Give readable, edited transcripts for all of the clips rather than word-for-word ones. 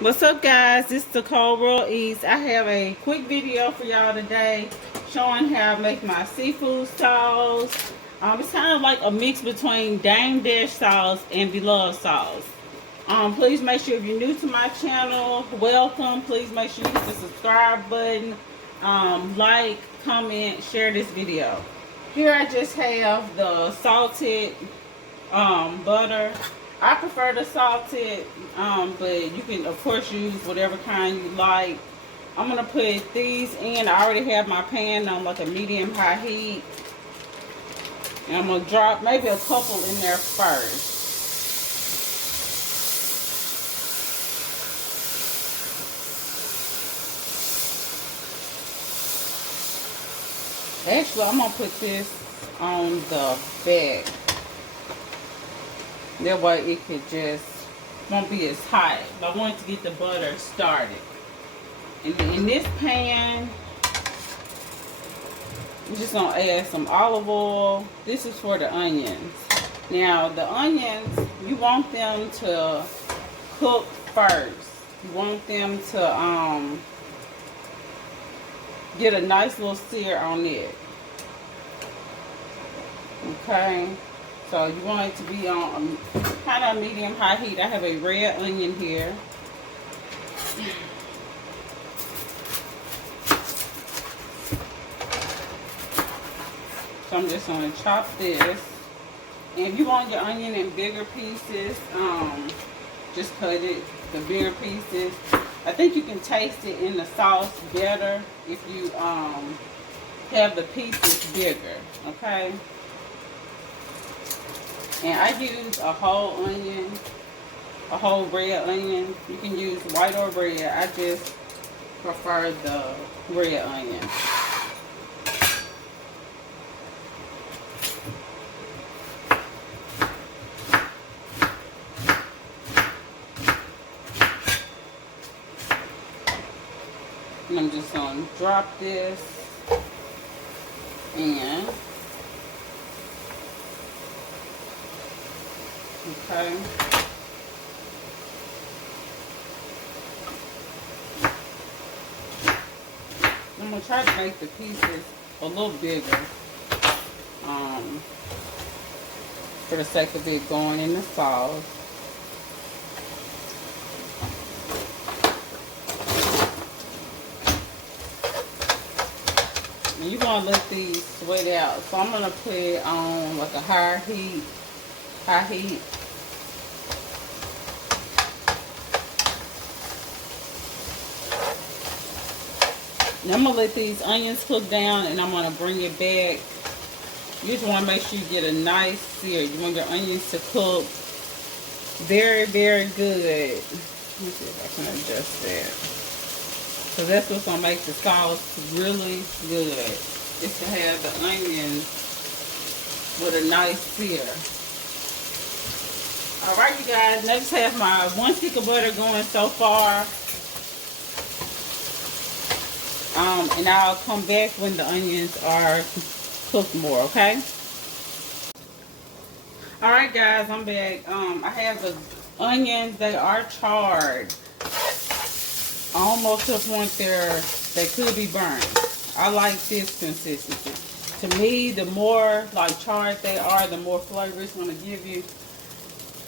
What's up, guys? This is the Cold World East. I have a quick video for y'all today showing how I make my seafood sauce. It's kind of like a mix between Dame Dash sauce and Blove sauce. Please make sure if you're new to my channel, welcome. Please make sure you hit the subscribe button, like, comment, share this video. Here I just have the salted butter. I prefer the salted, but you can of course use whatever kind you like. I'm gonna put these in. I already have my pan on like a medium high heat, and I'm gonna drop maybe a couple in there first. Actually, I'm gonna put this on the back. That way it could just won't be as hot. But I want to get the butter started. And in this pan, we're just gonna add some olive oil. This is for the onions. Now the onions, you want them to cook first. You want them to get a nice little sear on it. Okay. So you want it to be on kind of medium high heat. I have a red onion here. So I'm just going to chop this. And if you want your onion in bigger pieces, just cut it the bigger pieces. I think you can taste it in the sauce better if you have the pieces bigger. Okay. And I use a whole onion, a whole red onion. You can use white or red. I just prefer the red onion. And I'm just going to drop this in. Okay. I'm going to try to make the pieces a little bigger for the sake of it going in the sauce. And you want to let these sweat out. So I'm going to put it on like a high heat. Now I'm going to let these onions cook down, and I'm going to bring it back. You just want to make sure you get a nice sear. You want your onions to cook very, very good. Let me see if I can adjust that. So that's what's going to make the sauce really good. It's to have the onions with a nice sear. Alright, you guys, now I just have my 1 stick of butter going so far. And I'll come back when the onions are cooked more, okay? Alright, guys, I'm back. I have the onions. They are charred. Almost to the point they could be burned. I like this consistency. To me, the more like charred they are, the more flavor it's going to give you.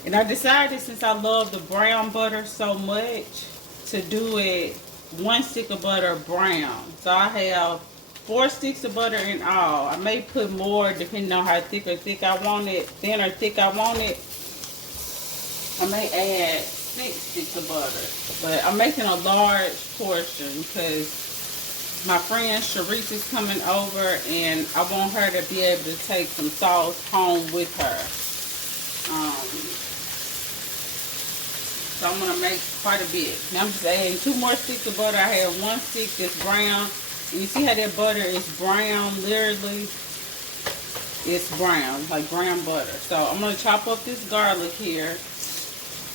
And I decided, since I love the brown butter so much, to do it 1 stick of butter brown. So I have 4 sticks of butter in all. I may put more depending on how thick or thick I want it, thin or thick I want it. I may add 6 sticks of butter. But I'm making a large portion because my friend Sharice is coming over, and I want her to be able to take some sauce home with her. So I'm going to make quite a bit. Now I'm just adding 2 more sticks of butter. I have 1 stick that's brown. And you see how that butter is brown? Literally, it's brown, like brown butter. So I'm going to chop up this garlic here.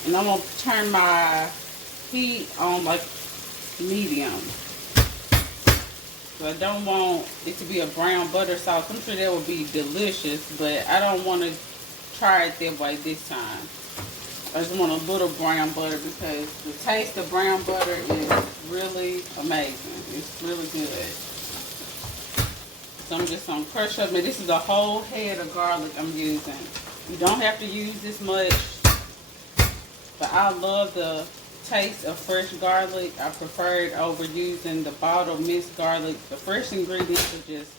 And I'm going to turn my heat on like medium. So I don't want it to be a brown butter sauce. I'm sure that would be delicious, but I don't want to try it that way this time. I just want a little brown butter because the taste of brown butter is really amazing. It's really good. So I'm just going to crush up. Now this is a whole head of garlic I'm using. You don't have to use this much. But I love the taste of fresh garlic. I prefer it over using the bottled minced garlic. The fresh ingredients are just,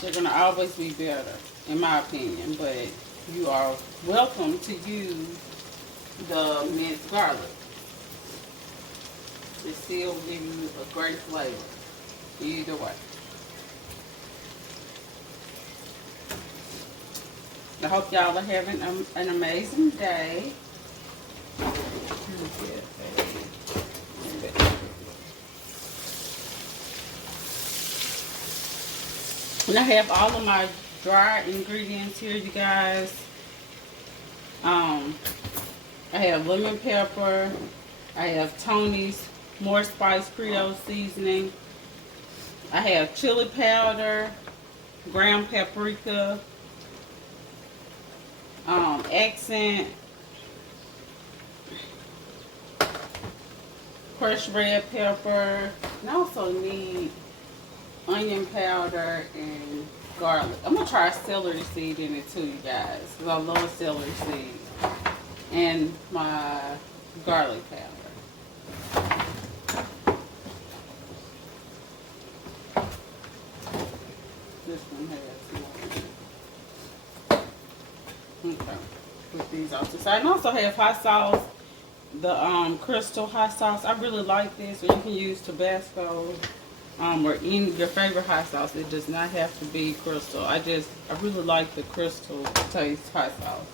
they're going to always be better, in my opinion. But you are welcome to use the minced garlic. It still will give you a great flavor, either way. I hope y'all are having an amazing day. And I have all of my dry ingredients here, you guys. I have lemon pepper. I have Tony's More Spice Creole seasoning. I have chili powder, ground paprika, accent, crushed red pepper, and I also need onion powder and garlic. I'm gonna try celery seed in it too, you guys, because I love celery seed. And my garlic powder. This one has more. Okay, put these off to the side. And I also have hot sauce, the crystal hot sauce. I really like this. Or you can use Tabasco, or any your favorite hot sauce. It does not have to be crystal. I really like the crystal taste hot sauce.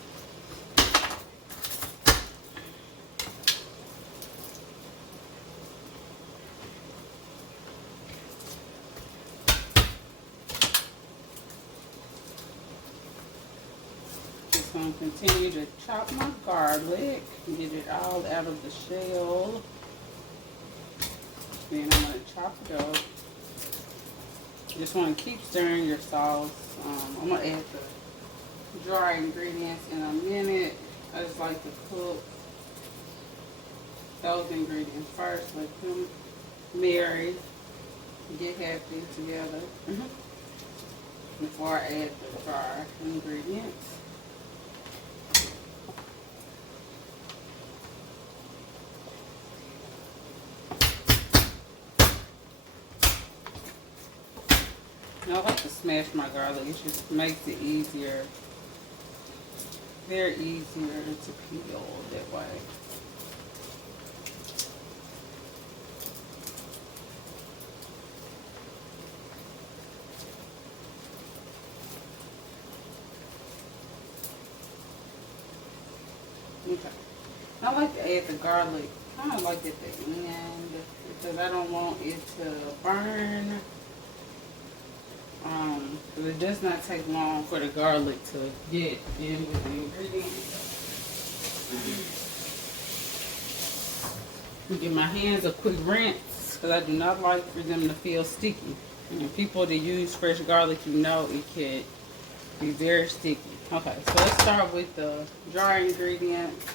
Just going to continue to chop my garlic and get it all out of the shell. Then I'm going to chop it up. Just want to keep stirring your sauce. I'm going to add the dry ingredients in a minute. I just like to cook those ingredients first. Let them marry, get happy together before I add the dry ingredients. I like to smash my garlic. It just makes it easier, very easier to peel that way. Okay. I like to add the garlic kind of like at the end because I don't want it to burn. But it does not take long for the garlic to get in with the ingredients. Give my hands a quick rinse because I do not like for them to feel sticky. And people that use fresh garlic, you know it can be very sticky. Okay, so let's start with the dry ingredients.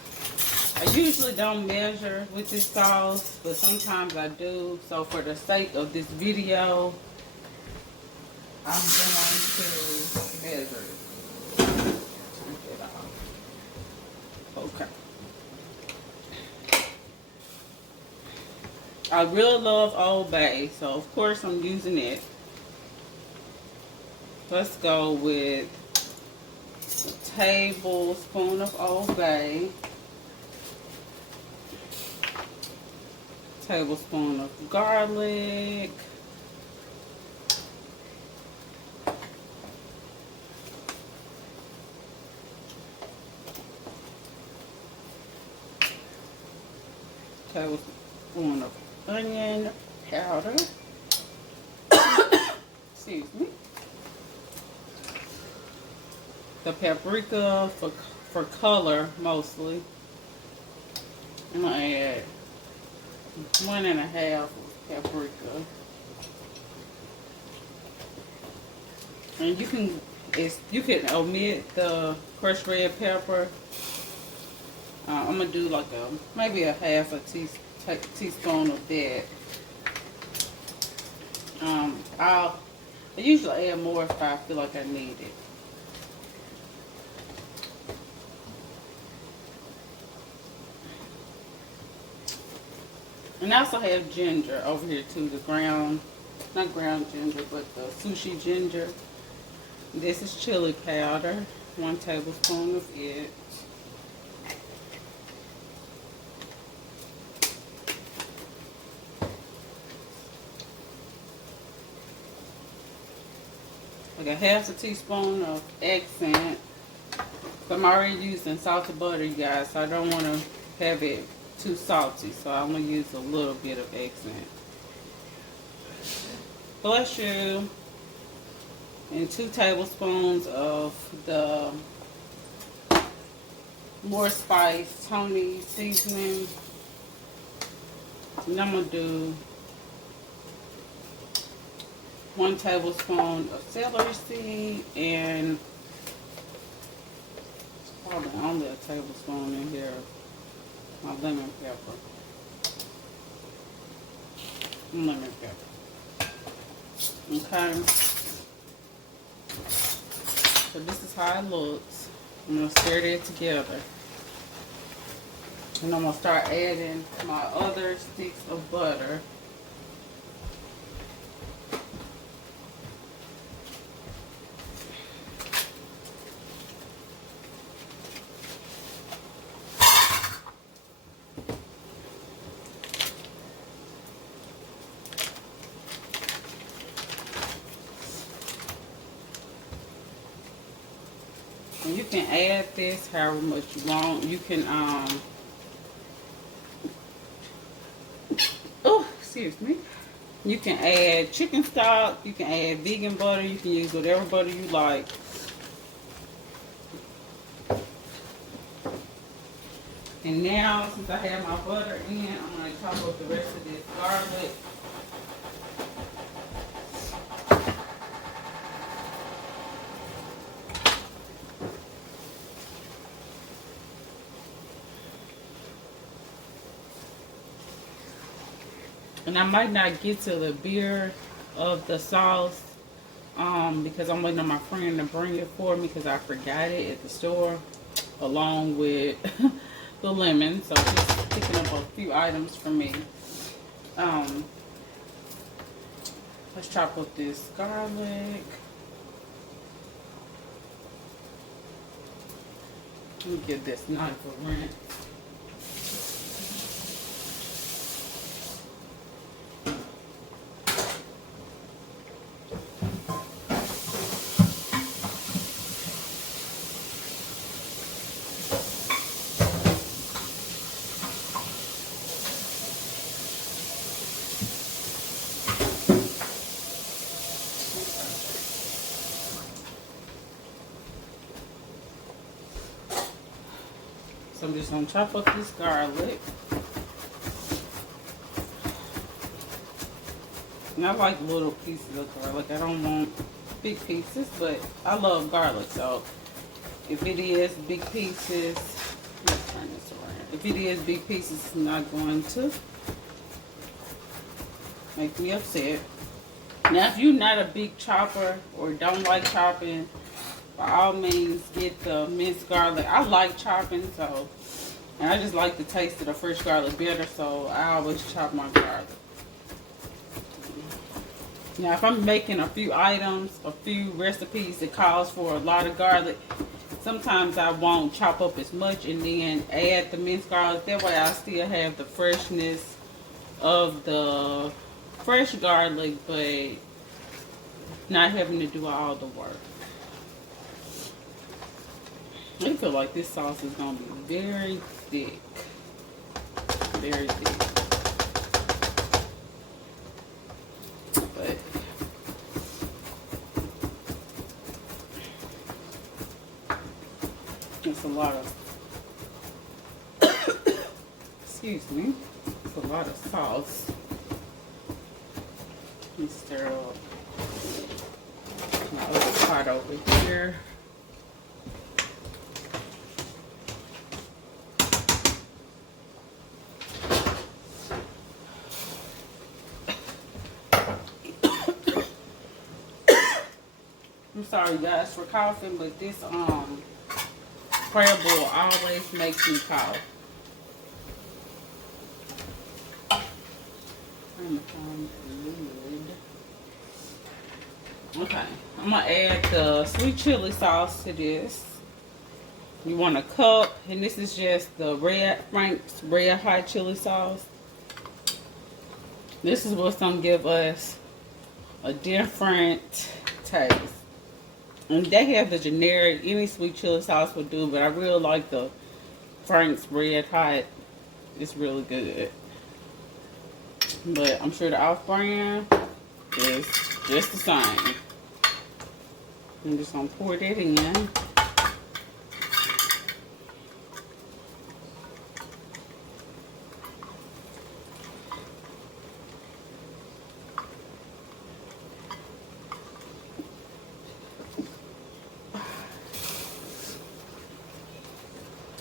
I usually don't measure with this sauce, but sometimes I do. So for the sake of this video, I'm going to measure it. Turn it off. Okay. I really love Old Bay, so of course I'm using it. Let's go with a tablespoon of Old Bay. Tablespoon of garlic. Tablespoon of onion powder. Excuse me. The paprika for color mostly. I'm gonna add 1.5 of paprika. And you can omit the crushed red pepper. I'm I'm gonna do like maybe a half a teaspoon of that. I usually add more if I feel like I need it. And I also have ginger over here too, not ground ginger, but the sushi ginger. This is chili powder, 1 tablespoon of it. I got half a teaspoon of accent. I'm already using salted butter, you guys, so I don't want to have it too salty, so I'm going to use a little bit of accent. Bless you. And 2 tablespoons of the more spice Tony seasoning. And I'm going to do 1 tablespoon of celery seed and probably only a tablespoon in here my lemon pepper. Lemon pepper. Okay. So this is how it looks. I'm going to stir that together. And I'm going to start adding my other sticks of butter. And you can add this however much you want. You can, oh, excuse me. You can add chicken stock. You can add vegan butter. You can use whatever butter you like. And now, since I have my butter in, I'm going to chop up the rest of this garlic. And I might not get to the beer of the sauce because I'm waiting on my friend to bring it for me because I forgot it at the store along with the lemon. So she's picking up a few items for me. Let's chop up this garlic. Let me give this knife a rinse. So I'm just going to chop up this garlic. And I like little pieces of garlic. I don't want big pieces, but I love garlic. So if it is big pieces, let's turn this around. If it is big pieces, it's not going to make me upset. Now, if you're not a big chopper or don't like chopping, by all means, get the minced garlic. I like chopping, so, and I just like the taste of the fresh garlic better, so I always chop my garlic. Now, if I'm making a few items, a few recipes that calls for a lot of garlic, sometimes I won't chop up as much and then add the minced garlic. That way I still have the freshness of the fresh garlic, but not having to do all the work. I feel like this sauce is going to be very thick. Very thick. But it's a lot of, excuse me, it's a lot of sauce. Let me stir up my other pot over here. I'm sorry guys for coughing, but this prayer bowl always makes me cough. Okay, I'm gonna add the sweet chili sauce to this. You want a cup, and this is just the Frank's red hot chili sauce. This is what's gonna give us a different taste. And they have the generic, any sweet chili sauce will do, but I really like the Frank's red hot. It's really good. But I'm sure the off-brand is just the same. I'm just gonna pour that in.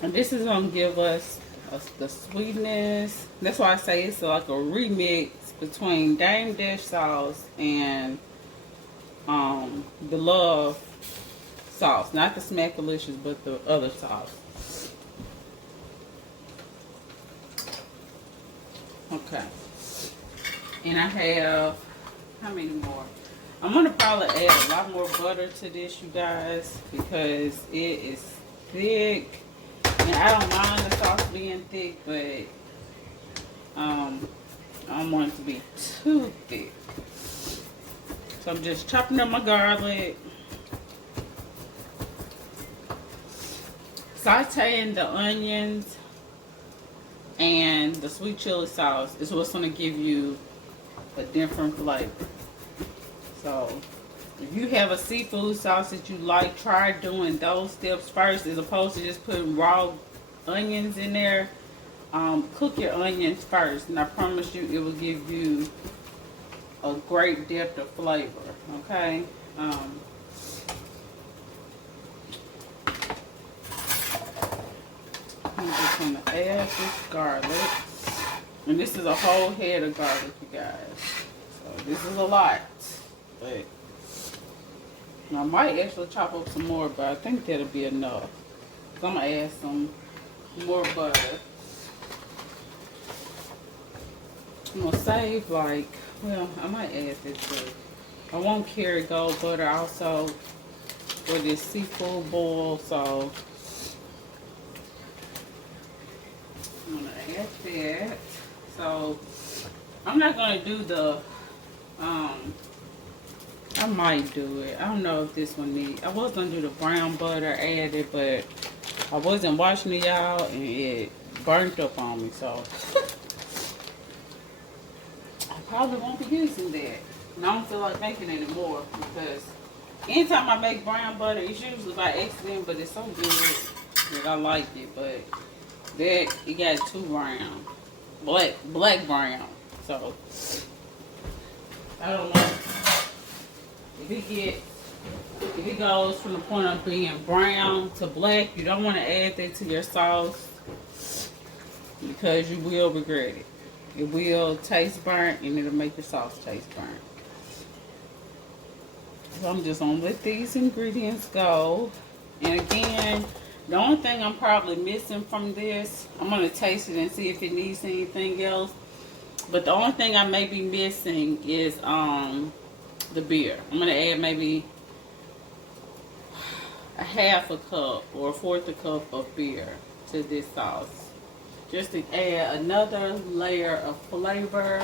And this is gonna give us the sweetness. That's why I say it's like a remix between Dame Dash sauce and the Blove sauce, not the Smackalicious, but the other sauce. Okay, and I have how many more? I'm gonna probably add a lot more butter to this, you guys, because it is thick. And I don't mind the sauce being thick, but I don't want it to be too thick. So I'm just chopping up my garlic, sauteing the onions, and the sweet chili sauce is what's going to give you a different flavor. So if you have a seafood sauce that you like, try doing those steps first as opposed to just putting raw onions in there. Cook your onions first, and I promise you it will give you a great depth of flavor. Okay. I'm just going to add this garlic. And this is a whole head of garlic, you guys. So this is a lot. But I might actually chop up some more, but I think that'll be enough. So I'm going to add some more butter. I'm going to save like, well, I might add this too. I want Kerrygold butter also for this seafood boil, so I'm going to add that. So I'm not going to do the, I might do it. I don't know if this one needs, I was going to do the brown butter added, but I wasn't watching it, y'all, and it burnt up on me, so I probably won't be using that. And I don't feel like making it anymore because anytime I make brown butter, it's usually by accident, but it's so good that I like it. But that, it got too brown. Black brown. So, I don't know. If it goes from the point of being brown to black, you don't want to add that to your sauce because you will regret it. It will taste burnt and it'll make your sauce taste burnt. So I'm just going to let these ingredients go. And again, the only thing I'm probably missing from this, I'm going to taste it and see if it needs anything else. But the only thing I may be missing is the beer. I'm going to add maybe a half a cup or a fourth a cup of beer to this sauce. Just to add another layer of flavor.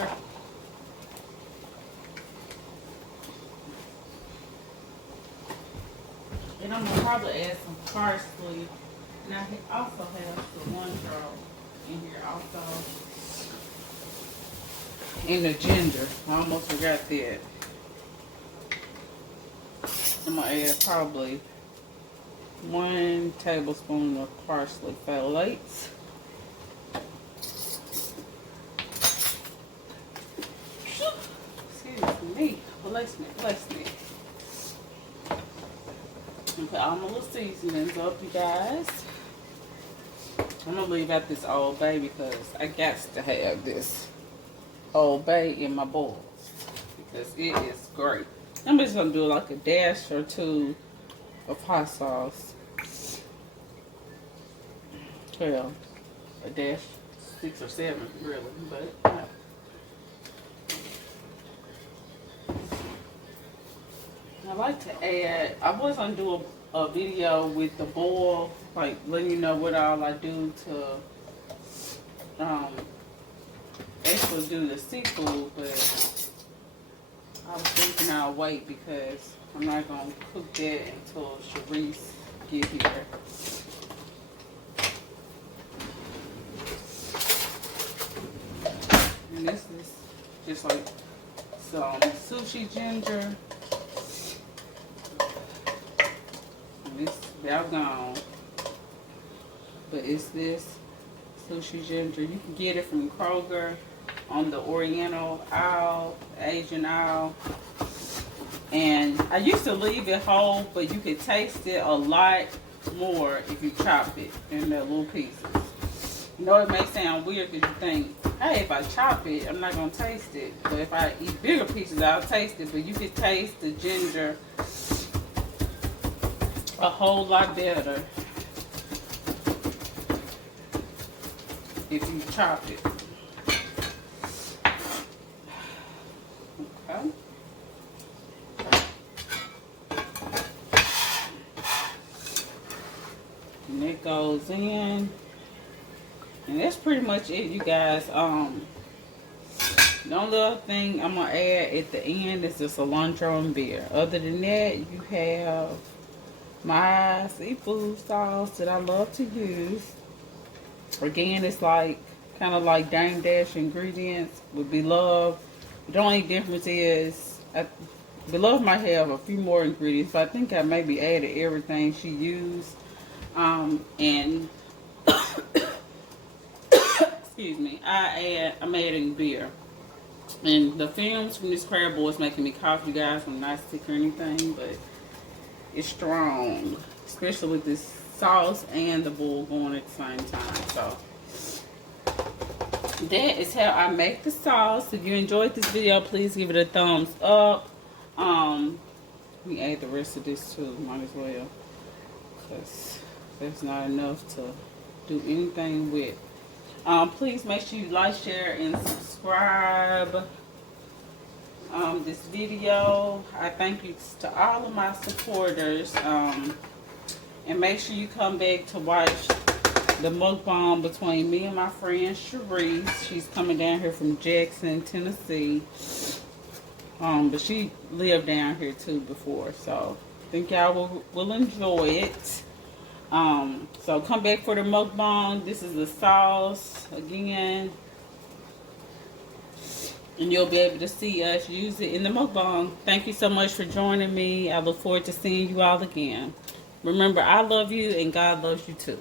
And I'm going to probably add some parsley. And I also have cilantro in here also. And the ginger. I almost forgot that. I'm going to add probably 1 tablespoon of parsley phthalates. Excuse me. Bless me. And put all my little seasonings up, you guys. I'm going to leave out this Old Bay because I got to have this Old Bay in my bowl because it is great. I'm just gonna do like a dash or two of hot sauce. Well, a dash, 6 or 7, really, but. I like to add, I was gonna do a video with the boil, like letting you know what all I do to actually do the seafood, but I was thinking I'll wait because I'm not gonna cook that until Sharice get here. And this is just like some sushi ginger. This gone, but it's this sushi ginger. You can get it from Kroger on the Oriental aisle, Asian aisle. And I used to leave it whole, but you could taste it a lot more if you chop it in the little pieces. You know, it may sound weird because you think, hey, if I chop it, I'm not gonna taste it. But if I eat bigger pieces, I'll taste it. But you can taste the ginger a whole lot better if you chop it. Okay. And it goes in. And that's pretty much it, you guys. The only other thing I'm gonna add at the end is the cilantro and beer. Other than that, you have my seafood sauce that I love to use. Again, it's like kind of like Dame Dash ingredients with Blove. The only difference is Blove might have a few more ingredients, but I think I maybe added everything she used. And excuse me, I'm adding beer. And the fumes from this crab boil is making me cough, you guys. I'm not sick or anything, but it's strong, especially with this sauce and the boil going at the same time. So that is how I make the sauce. If you enjoyed this video, please give it a thumbs up. We add the rest of this too, might as well, because there's not enough to do anything with. Please make sure you like, share, and subscribe this video. I thank you to all of my supporters, and make sure you come back to watch the mukbang between me and my friend Sharice. She's coming down here from Jackson, Tennessee, but she lived down here too before, so I think y'all will enjoy it. So come back for the mukbang. This is the sauce again, and you'll be able to see us use it in the mukbang. Thank you so much for joining me. I look forward to seeing you all again. Remember, I love you and God loves you too.